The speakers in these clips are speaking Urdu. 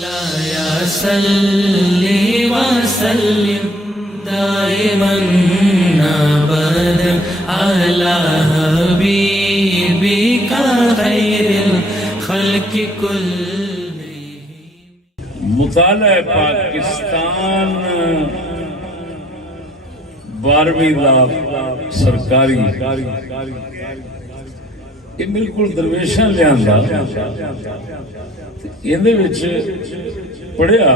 یا صلی وسلم دائما ابدا علی حبیبک خیر الخلق کلہم۔ مطالعہ پاکستان 12ویں سرکاری یہ بالکل درویشاں لیا پڑھیا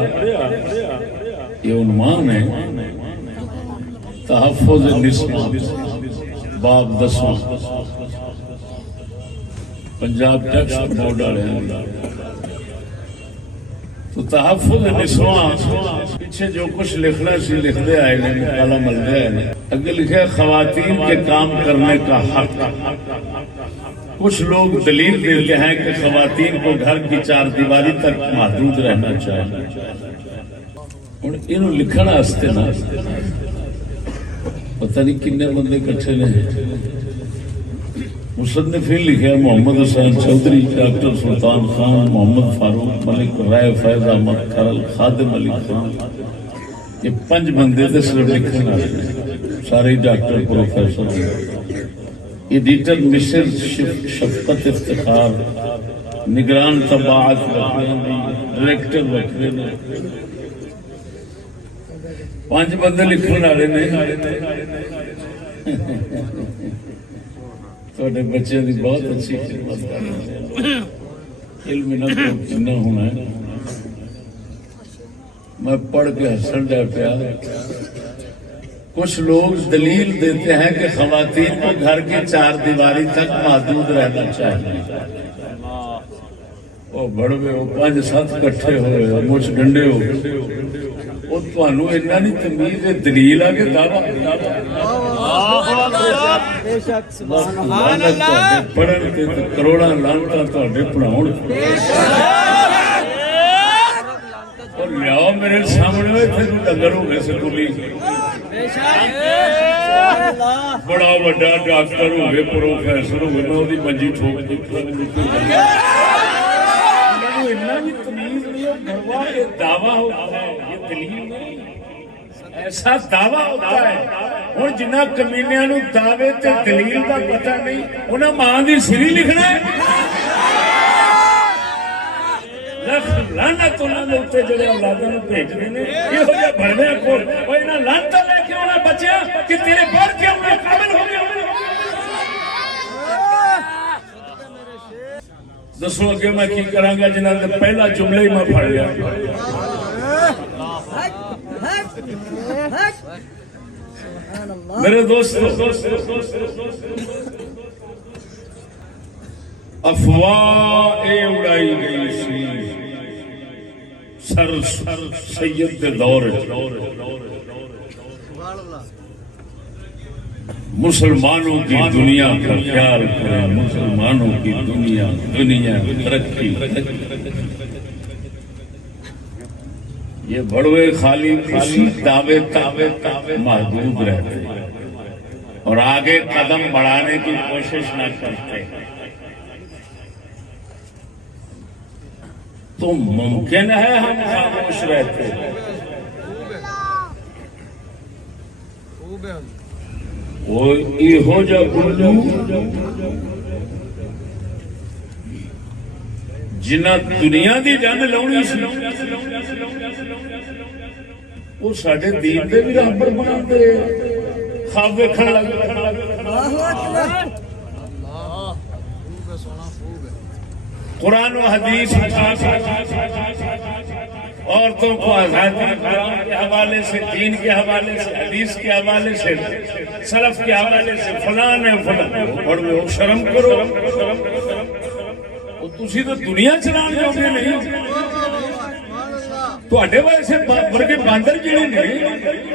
یہ عنوان ہے تحفظ النساء باب 10 پنجاب ٹیکسٹ بورڈ والے تو تحفظ النساء پیچھے جو کچھ لکھنا سی لکھتے آئے ہیں کالا ملتے آئے اگر لکھے خواتین کے کام کرنے کا حق۔ کچھ لوگ دلیل دیتے ہیں کہ خواتین کو گھر کی 4 دیواری تک محدود رہنا چاہیے۔ اور انہوں لکھنا ہستے نا پتہ نہیں کنے بندے کٹھے نے مصنفین لکھے محمد حسین چودھری، ڈاکٹر سلطان خان، محمد فاروق ملک، رائے فیض احمد کھرل، خادم علی خان، یہ 5 بندے تھے صرف لکھنا سارے ڈاکٹر پروفیسر۔ ایڈیٹر مصر شفقت افتخار، نگران طباعت ڈائریکٹر وکرے نے 5 بندے لکھنے والے نے۔ تھوڑے بچے کی بہت اچھی خدمت کر رہے ہیں، علم نہ ہونا ہے۔ میں پڑھ کے ہنسن ڈر پیا۔ کچھ لوگ دلیل دیتے ہیں کہ خواتین کو گھر کی 4 دیواری تک محدود رہنا چاہیے۔ وہ بڑوے وہ 5-7 کٹھے ہوئے مجھ ڈنڈے ہو وہ تمہوں ایسا نہیں تمیز ہے دلیل آ کے دعویٰ پڑھن کے کروڑا لانتا پڑھاؤ اور لیاؤ میرے سامنے ہوئے تھے ڈنگر ہو گئے سکولی بڑا بڑا ڈاکٹر ہوئے پروفیسر ہوئے میں وہی منجی ٹھوک دی تمیز نہیں ہو گھروا یہ دعویٰ ہوتا ہے یہ دلیل نہیں ایسا دعویٰ ہوتا ہے۔ اور جنہ کمینیاں نو دعوے تے دلیل کا پتہ نہیں انہیں ماں دی سری لکھنا ہے۔ لعنت انہاں دے اوتے جڑے اولاداں نوں بھیجدے نے ایہو جہے بھڑوے کول او انہاں لعنتاں لے کے انہاں بچیا کہ تیرے پڑھ کے انہاں قابل ہو گیا۔ دسو اگے میں کی کراں گا جنہاں دے پہلا جملہ ہی میں پڑھ لیا۔ میرے دوستو افواہ اڑائی گئی سی سر سید دے دور مسلمانوں کی دنیا کا خیال کریں، مسلمانوں کی دنیا ترقی۔ یہ بڑوے خالی اسی دعوے محدود رہتے اور آگے قدم بڑھانے کی کوشش نہ کرتے تو ممکن ہے ہم خاموش رہتے۔ وہ ایہو جا گلو جنہ دنیا دی جنگ لاؤنی سی وہ ساڈے دین دے بھی رہبر بنا دے خواب ویکھن لگ قرآن و حدیث عورتوں کو آزادی قرآن کے حوالے سے، دین کے حوالے سے، حدیث کے حوالے سے، سلف کے حوالے سے فلان ہے فلان اور وہ شرم کرو۔ تسی تو دنیا چلان چاہتے نہیں تواڈے ویسے ورگے باندر جڑے نے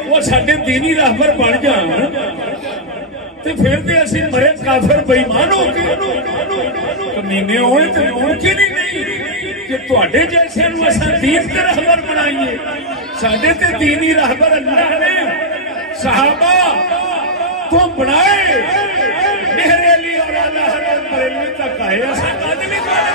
وہ ساڈے دینی راہبر بن جان تے پھر تے اسی مرے کافر بے ایمان ہو کے کمینے ہوئے تے ممکن ہی نہیں کہ تواڈے جیسے نو اساں دین تے راہبر بنائیے۔ ساڈے تے دینی راہبر اللہ نے صحابہ کو بنائے، مہر علی اور اعلی حضرت بریلوی تک آئے۔ اساں قادری والے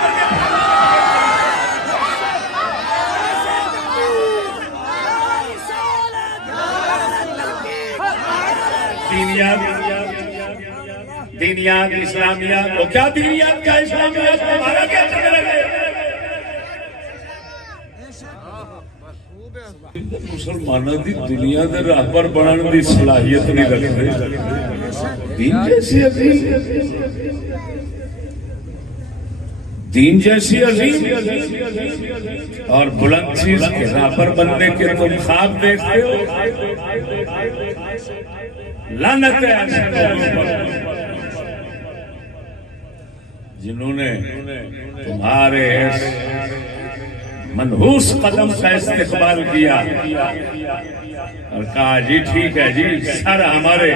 دینیات اسلامیات، وہ کیا دینیات کا اسلامیات ہمارا کیا چل رہا ہے؟ مسلمانوں کی دنیا کے راہبر بننے کی صلاحیت نہیں رکھتے، دین جیسی عظیم، دین جیسی عظیم اور بلند چیز کے راہبر بننے کے تم خواب دیکھتے ہو، لعنت ہے ایسے لوگوں پر جنہوں نے تمہارے اس منحوس قدم کا استقبال کیا اور کہا جی ٹھیک ہے جی سر ہمارے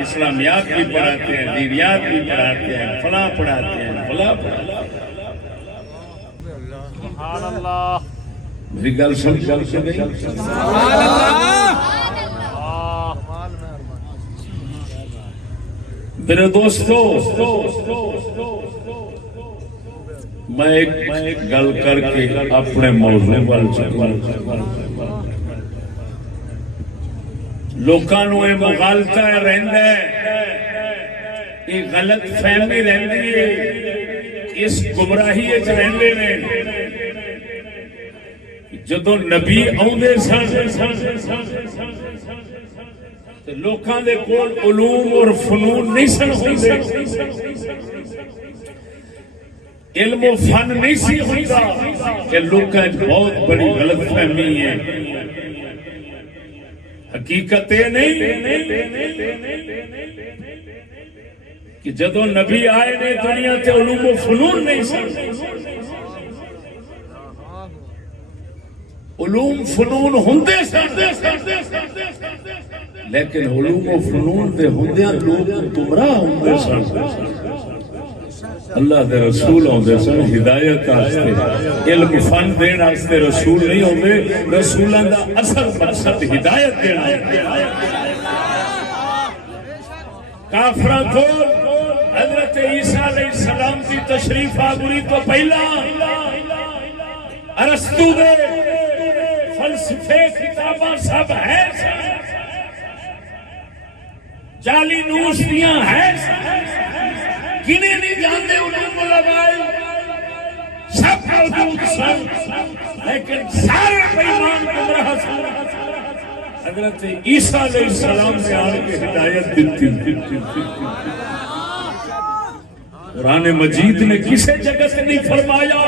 اسلامیات بھی پڑھاتے ہیں، دینیات بھی پڑھاتے ہیں، فلاں پڑھاتے ہیں، فلاں پڑھاتے ہیں۔ میری گل سمجھ گل سے نہیں؟ میرے دوستو، میں ایک گل کر کے اپنے موضوع پر چلوں۔ لوکاں نوں یہ مغالطہ رہندا ہے، یہ غلط فہمی رہندی ہے، اس گمراہی وچ رہندے نے۔ جدوں نبی آوندے سن تے لوکاں دے کول علوم اور فنون نہیں سن ہوندے، علم و فن نہیں سی ہوندا، کہ لوکاں وچ بہت بڑی غلط فہمی ہے۔ حقیقت یہ نہیں کہ جدوں نبی آئے نے دنیا تے علوم و فنون نہیں سن، علوم فنون ہوندے سن، لیکن علوم و فنون دے ہوندیاں لوگ گمراہ ہوندے سن۔ اللہ دے رسول ہوندے سن ہدایت واسطے، علم فن دین واسطے رسول نہیں ہوندے، رسولاں دا اصل مقصد ہدایت دینا۔ کافراں کو حضرت عیسیٰ علیہ السلام کی تشریف آوری تو پہلا ارسطو دے فلسفے کتاباں سب ہے، جعلی نوس دیاں ہے، کنے نہیں جانتے علوم لگائے سب موجود سن، لیکن سارے بیمان گمراہ سن۔ حضرت عیسیٰ علیہ السلام نے آن کے ہدایت دیتی۔ قرآن مجید نے کسے جگت نہیں فرمایا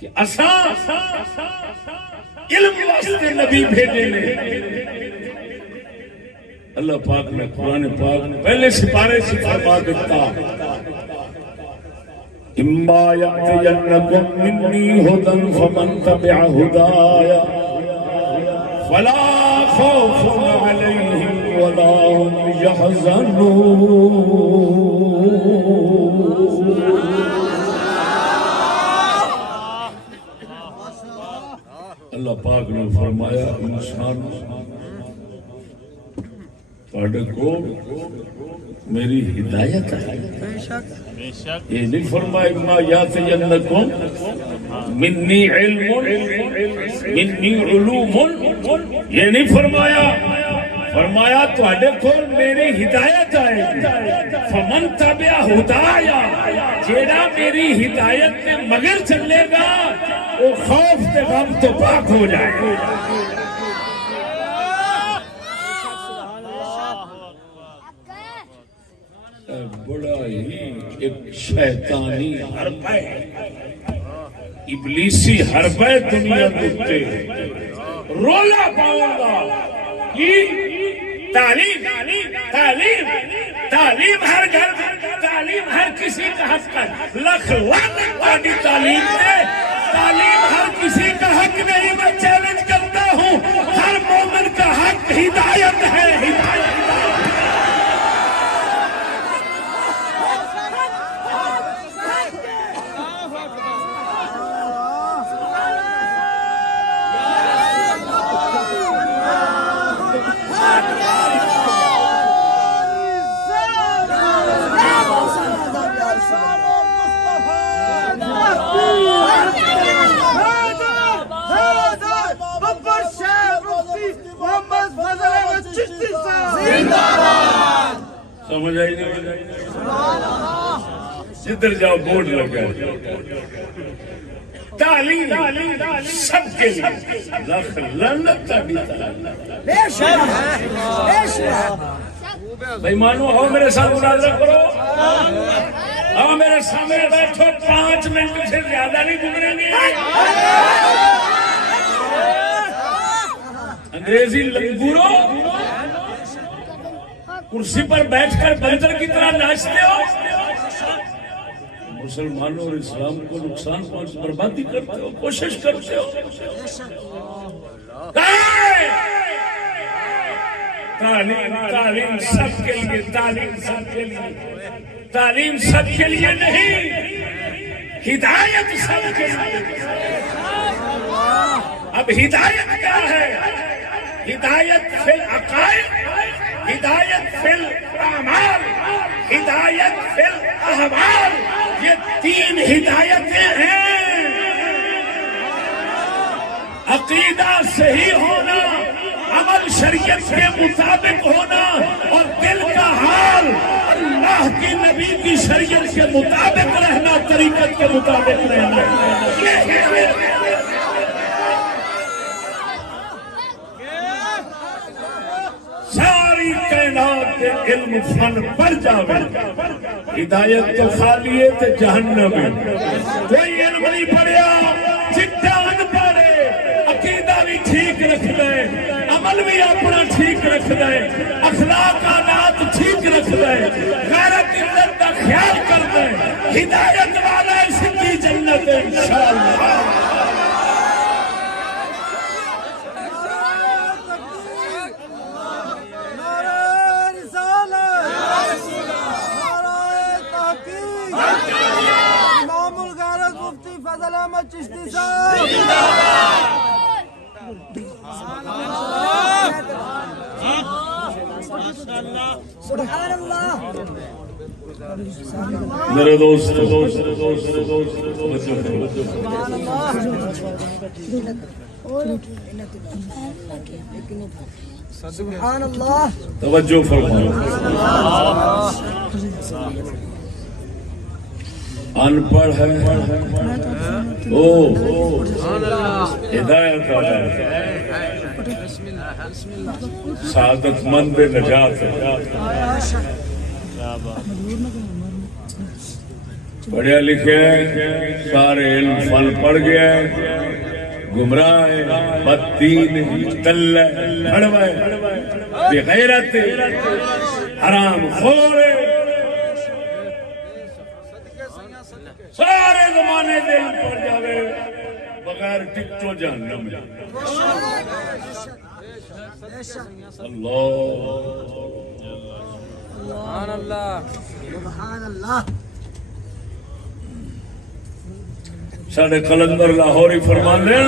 کہ اساں علم واسطے نبی بھیجے نے۔ اللہ پاک نے قرآن پاک نے پہلے سپارے سے فرما دیتا، اما یأتینکم منی ھدی فمن تبع ھدایا فلا خوف علیہم ولا هم یحزنون۔ اللہ پاک نے فرمایا انسان کو میری ہدایت ہے، یہ نہیں فرمایا ما یاتینکم منی علم منی علوم، یہ نہیں فرمایا، فرمایا تواڈے کول میری ہدایت آئے گی، فمن تبع ہدایا، جیڑا میری ہدایت میں مگر چلے گا وہ خوف تے غم تو پاک ہو جائے گا۔ بڑا ہی ایک شیطانی حربہ ہے، ابلیسی حربہ دنیا دیتے رولا پاؤں گا کہ تعلیم تعلیم تعلیم ہر گھر، تعلیم ہر کسی کا حق ہے، لکھ لعنت والی تعلیم ہے، تعلیم ہر کسی کا حق نہیں۔ میں چیلنج کرتا ہوں، ہر مومن کا حق ہدایت ہے، ہدایت۔ سمجھ آئی نہیں؟ جدھر جاؤ بورڈ لگا تعلیم سب کے لیے، لاکھ لعنت تہاڈی تعلیم۔ بھائی مانو آؤ میرے ساتھ مناظرہ کرو، آؤ میرے سامنے بیٹھو، 5 منٹ سے زیادہ نہیں گزریں گے۔ انگریزی لنگورو کرسی پر بیٹھ کر بندر کی طرح ناچتے ہو، مسلمانوں اور اسلام کو نقصان پہنچ بربادی کرتے ہو، کوشش کرتے ہو۔ تعلیم سب کے لیے، تعلیم سب کے لیے، تعلیم سب کے لیے نہیں، ہدایت سب کے لیے۔ اب ہدایت کیا ہے؟ ہدایت فی العقائد، ہدایت فی الاعمال، ہدایت فی الاحوال، یہ 3 ہدایتیں ہیں۔ عقیدہ صحیح ہونا، عمل شریعت کے مطابق ہونا، اور دل کا حال اللہ کی نبی کی شریعت کے مطابق رہنا، طریقت کے مطابق رہنا۔ ساری کائنات کے علم فن پڑھ جاوے، ہدایت تو خالی ہے تے جہنم ہے۔ کوئی علم نہیں پڑھیا، چٹا ان پڑھے، عقیدہ بھی ٹھیک رکھ دے، عمل بھی اپنا ٹھیک رکھ دے، اخلاق عادات ٹھیک رکھ دے، غیرت عزت کا خیال کر دے، ہدایت والا سیدھی جنت ہے انشاءاللہ۔ چشتی صاحب سبحان اللہ۔ میرے دوست سبحان اللہ، توجہ فرمائیں۔ ان پڑھ ہے ہدایت والا ہے، سعادت مند نجات ہے، پڑھیا لکھے سارے علم فن پڑھ گیا ہے، گمراہ ہے، بددین، دل ہے، بھڑوا ہے، بے غیرت، حرام خور ہے، سارے زمانے دل پڑ جاوے، بغیر ٹکٹوں جہنم میں۔ اللہ سبحان اللہ۔ ساڑھے قلندر لاہوری فرمانے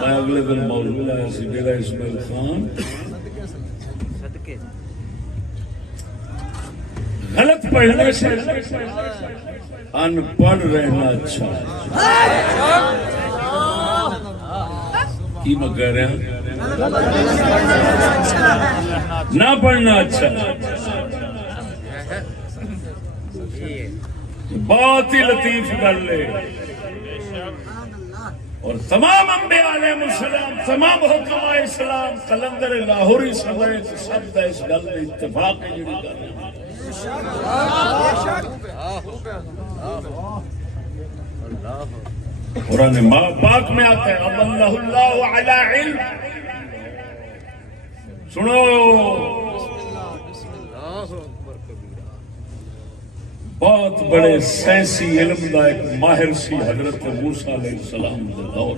میں اگلے دن موضوع لایا سی میرا اسماعیل خان، غلط پڑھنے سے ان پڑھ رہنا اچھا ہے۔ کی میں کہہ رہے ہیں؟ نہ پڑھنا اچھا ہے۔ بہت ہی لطیف گل ہے، اور تمام انبیاء علیہ السلام، تمام حکماء اسلام، قلندر لاہوری سمیت سب دا اس گل میں اتفاق ہے جڑی کر رہے ہیں۔ قرآن پاک میں آتا ہے اب اللہ علی علم، سنو بہت بڑے سائنسی علم دا ایک ماہر سی حضرت موسیٰ علیہ السلام دا دور،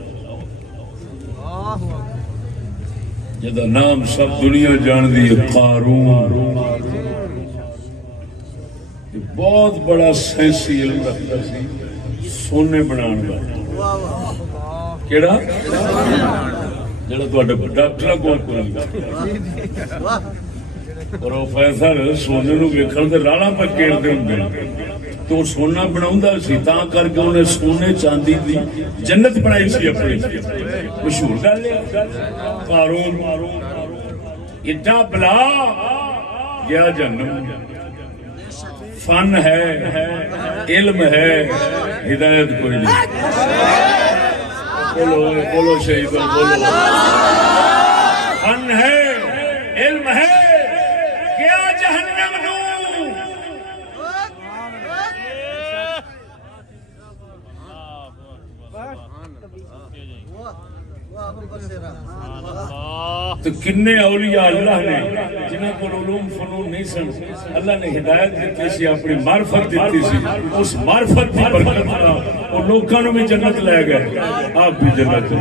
جدا نام سب دنیا جان دی قارون، بہت بڑا سائنسی علم رکھتا سی سونے بنان دا۔ کیڑا جڑا تہاڈے ڈاکٹر کول کوئی پروفیسر سونے نو ویکھن تے راڑاں پہ کیڑدے ہوندے تو سونا بناوندا سی، تاں کر کے انہیں سونے چاندی دی جنت بنائی سی اپنی، مشہور گل ہے۔ قارون اتنا بلا گیا جنم فن ہے علم ہے ہدایت کوئی نہیں بولو بولو شہید بولو فن ہے علم ہے گیا جہنم نو تو کنے اولیاء اللہ نے جنہاں کو علوم فنون نہیں سن اللہ نے ہدایت دیتی سی اپنی معرفت دیتی سی اس معرفت کی برکت نال اور لوکاں نوں بھی جنت لے گئے آپ بھی جنت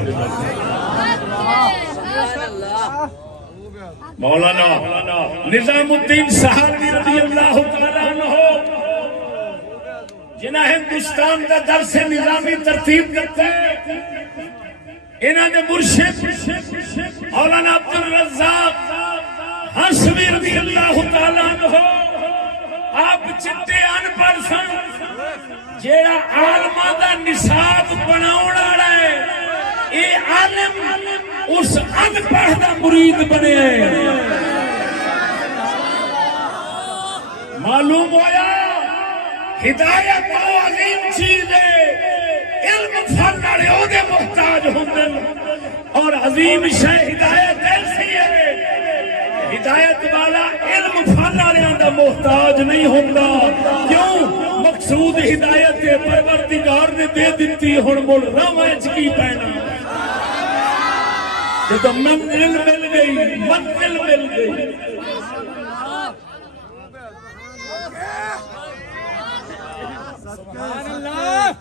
مولانا نظام الدین سہارنی رضی اللہ تعالیٰ عنہ جنہاں ہندوستان کا درس نظامی ترتیب کرتے ہیں انہاں دے مرشد مولانا عبد الرزاق ہاشمی رضی اللہ تعالیٰ عنہ آپ چٹے ان پڑھ سن جیڑا عالماں دا نصاب بناون والا ہے اے عالم اس ان پڑھ دا مرید بنے ہے معلوم ہویا ہدایت وہ عظیم چیز ہے علم فن والے او دے محتاج ہوندے اور عظیم شے ہدایت ایسی ہے ہدایت والا علم فن والے دا محتاج نہیں ہوندا کیوں مقصود ہدایت ہے پروردگار نے دے دتی ہن مول راواں وچ کی پینا جب منزل مل گئی منزل مل گئی سبحان اللہ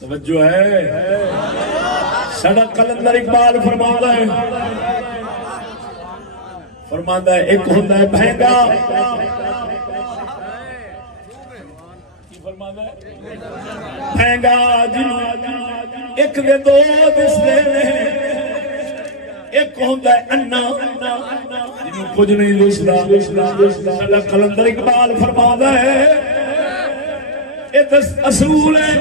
توجہ ہے سڑا قلندر اقبال فرماتا ہے ایک ہوتا ہے بھینگا بھینگا ایک دے دو دس دے ایک ہوتا ہے انا جنہوں کچھ نہیں دستا سڑا قلندر اقبال فرماتا ہے ایک اصول ہے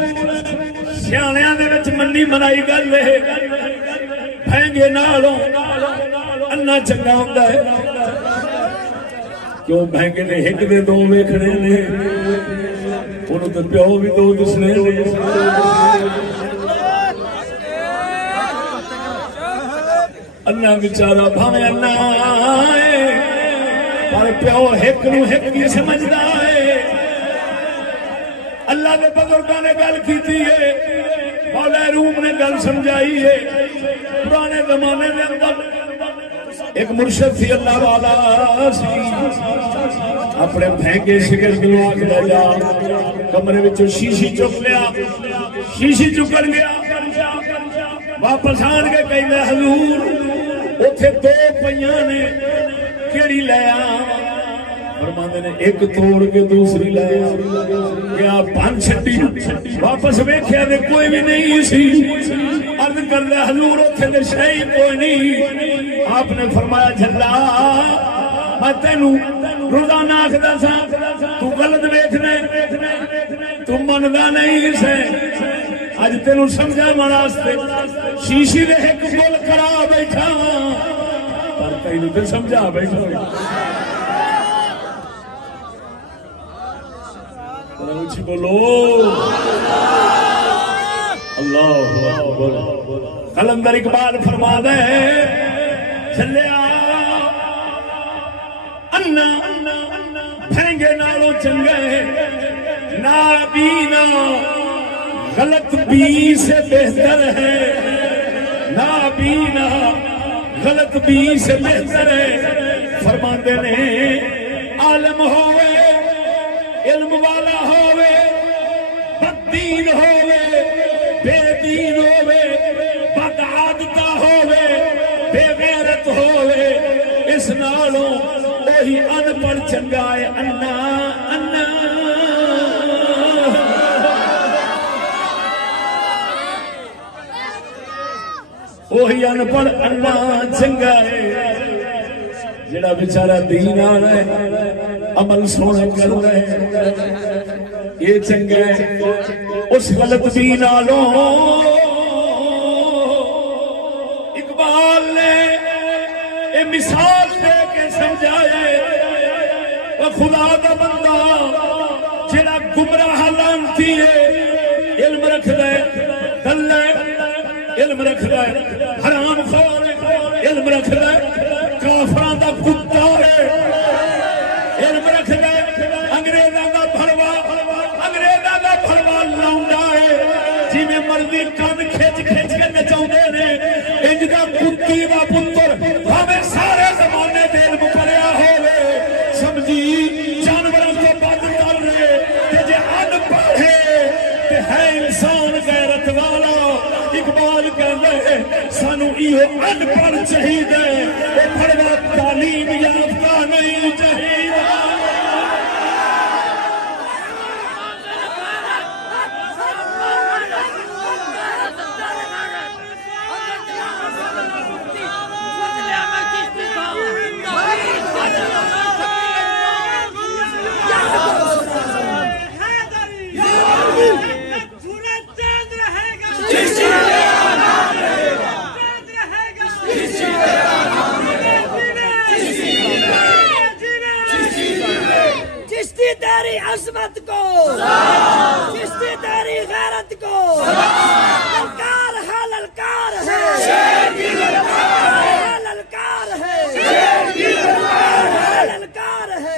سیانیاں دے وچ منی منائی گل ہے بھینگے نالوں انا چنگا ہوندا ہے کیوں بھینگے نے ایک دے دو ویکھنے نے انہوں تے پیو بھی دو دسنے نے انا بیچارہ بھاویں انا ہے پر پیو ایک نو ایک کی سمجھدا ہے اللہ نے بزرگاں نے گل کیتی ہے مولا روم نے گل سمجھائی ہے پرانے زمانے کے اندر ایک مرشد تھی اللہ والا سی اپنے بھینگے شکر کو آکھدا جا کمرے وچوں شیشی چک لیا شیشی چکن گیا واپس آن کے کہندا حضور اوتھے دو پئیاں نے کیڑی لے آ فرماندے نے ایک توڑ کے دوسری لے گیا پان چھٹی واپس ویکھیا تے کوئی بھی نہیں سی عرض کردا حضور اوتھے تے شے کوئی نہیں آپ نے فرمایا جھلا میں تینوں روزانہ آکھدا سا تو غلط ویکھنا تو مندا نہیں سے اج تینوں سمجھاون واسطے شیشی دے ایک گل کرا بیٹھا پر تینوں تے سمجھا بیٹھا اونچی بولو اللہ اکبر قلندر اقبال فرماتا ہے چلیا انا بھینگے نالوں چنگے نابینا غلط بی سے بہتر ہے نابینا غلط بی سے بہتر ہے فرماندے نے عالم ہوئے علم والا ہوئے بددین ہوئے بے دین ہوئے بد عادتا ہوئے بے غیرت ہوئے اس نالوں وہی ان پڑھ چنگا ہے انا انا وہی ان پڑھ انا چنگا ہے جڑا بیچارہ دین آ رہا ہے عمل سونے کر رہے یہ چنگا ہے اس غلط دین آلوں اقبال نے مثال دے کے سمجھائے خدا دا بندہ جڑا گمراہ لانتی ہے علم رکھ لے دلے علم رکھ لے حرام خور علم رکھ لے کافراں دا کتا ہے علم رکھ لے انگریزاں دا بھڑوا لاؤنڈا ہے جی میں مرضی کن کھچ کے نچاؤندے نے انج دا کتی دا پتر ہمیں سارے زمانے دے علم پڑھیا ہوے سمجھی جانوراں تو بد کر رہے تے جے ان پڑھے تے ہے انسان غیرت والا اقبال کہندا ہے سانو ایہو ان پڑھ چاہیے اے پڑھوا تعلیم یافتہ نہیں چاہیے تیری عظمت کو چشتی تیری غیرت کو للکار ہے للکار ہے للکار ہے للکار ہے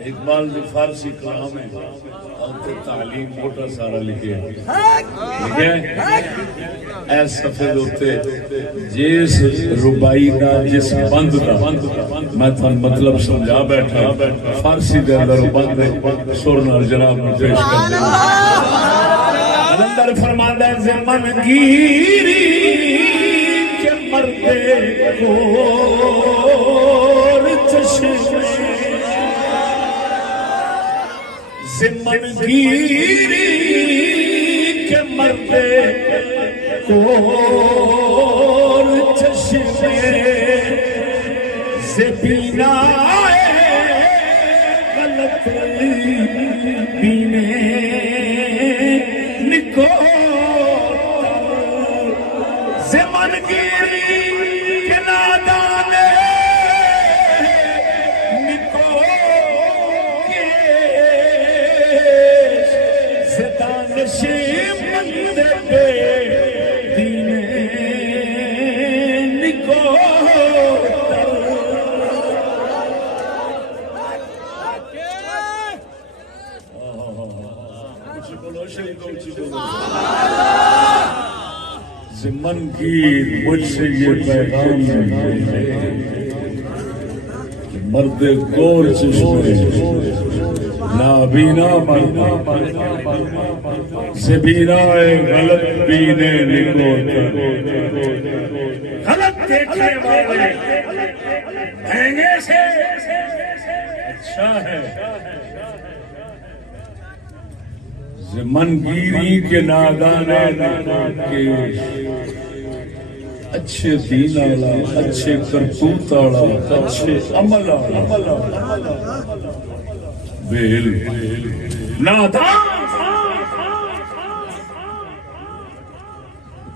اقبال جو فارسی کلام ہے اور تعلیم موٹا سارا لکھے ایس صفحے دوتے جس ربائی دا جس بند دا میں تھا مطلب سمجھا بیٹھا فارسی دے اندر بند ہے سورنا جناب میں پیش کر دیں اندر فرماندہ ہے زمن گیری کے مردے گور چشمے زمن گیری کے مردے کور چشمے زبینہ غلط بینے نکو زمن گیری کے نادانے نکو زدانشی مندے پہ زمن کی مجھ سے یہ پیغام ہے کہ مرد گور چشمے نابینا مرد زبینا غلط بینے نکو غلط دیکھنے والے بھینگے سے اچھا ہے زمن گیری کے نادانے کے اچھے دین والا اچھے کرتوت والا اچھے عمل والا بیل نادان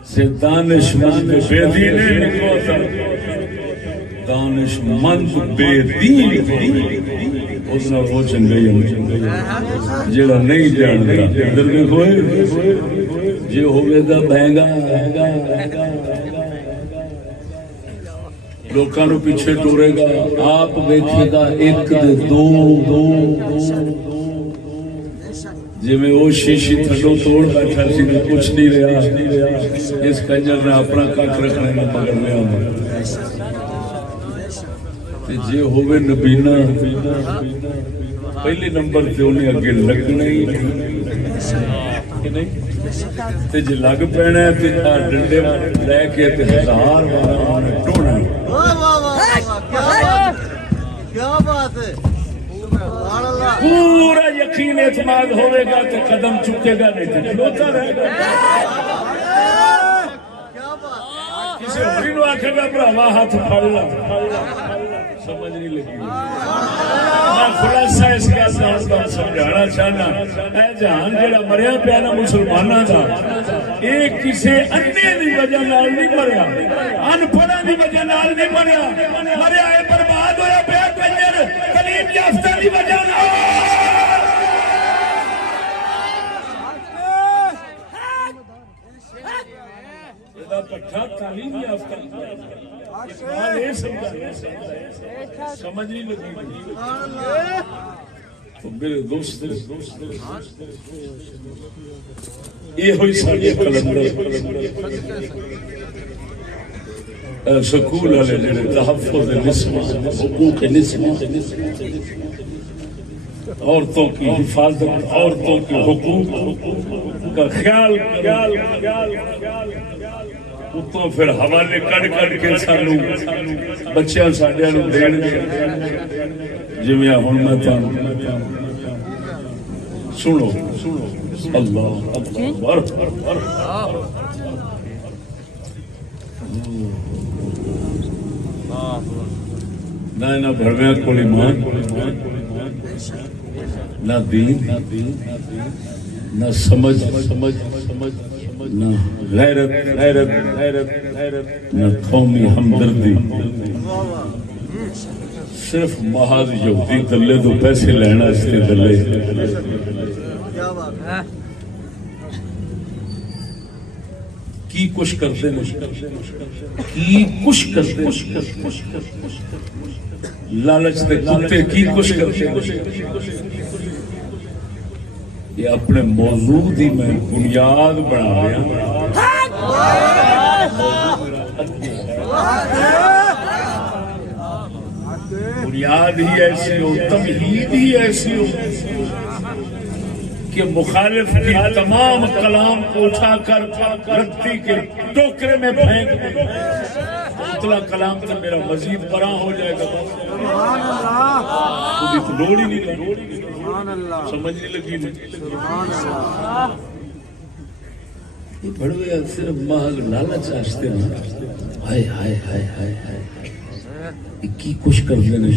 سے دانش مند بے دینے نکوتا دانش مند بے دین اس نے وہ چنگئی جڑا نہیں جانتا ادھر دیکھو جی ہوگے گا بہنگا لوکاں نو پیچھے ٹورے گا آپ دیکھے گا ایک دو جی میں وہ شیشی تھڈو توڑ بیٹھا سی میں کچھ نہیں رہا اس کنجر نے اپنا کک رکھنے میں پکڑ لیا جی ہوئے نبینا پہلے نمبر تے انہیں اگے لگنا ہی تے جی لگ پینا ہے تے ڈنڈے لے کے تے ہزار بار ٹونا کیا بات ہے پورا یقین اعتماد ہوئے گا تے قدم چکے گا نہیں تے کھلوتا رہے گا کسی ہوری نو آکھے گا بھراوا ہاتھ پھڑ لا سمجھ نہیں لگی میں خلاصہ اس گل نال تمہیں سمجھانا چاہنا اے جہان جڑا مریا پیا نا مسلماناں دا یہ کسی انے دی وجہ نال نہیں مریا ان پڑھاں دی وجہ نال نہیں مریا مریا اے برباد ہویا پیا کنجر تعلیم یافتہ دی وجہ نال پٹھا تعلیم یافتہ اقبال یہ سمجھا سمجھ نہیں لگی تو میرے دوست یہ ہوئی ساڑھے کلندر سکول والے جڑے تحفظ نسواں حقوق نسواں عورتوں کی حفاظت عورتوں کے حقوق کا خیال اتوں پھر حوالے کٹ کٹ کے سانو بچیاں ساڈیاں نوں دین گے جویں ہن میں تانوں سنو اللہ اکبر نہ بھڑویاں کول ایمان نہ دین نہ سمجھ نہ غیرت نہ قومی ہمدردی صرف محض یہودی دلے تو پیسے لینا اس کے دلے کی کچھ کرتے کی کچھ کرتے لالچ دے کتے کی کچھ کرتے یہ اپنے موضوع دی میں بنیاد بنا رہا بنیاد ہی ایسی ہو تمہید ہی ایسی ہو کہ مخالف کی تمام کلام کو اٹھا کر رکھتی کے ٹوکرے میں پھینک دے اتلا کلام تو میرا مزید براں ہو جائے گا خودی تو لوڑ ہی نہیں سمجھ نہیں لگی یہ بڑھوے صرف محض لالچ آستے ہیں ہائے ہائے ہائے ہائے ہائے کی کچھ کر دینے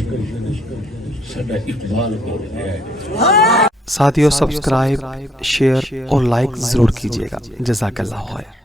ساڈا اقبال ہو رہا ہے ساتھیو سبسکرائب شیئر اور لائک ضرور کیجیے گا جزاک اللہ خیر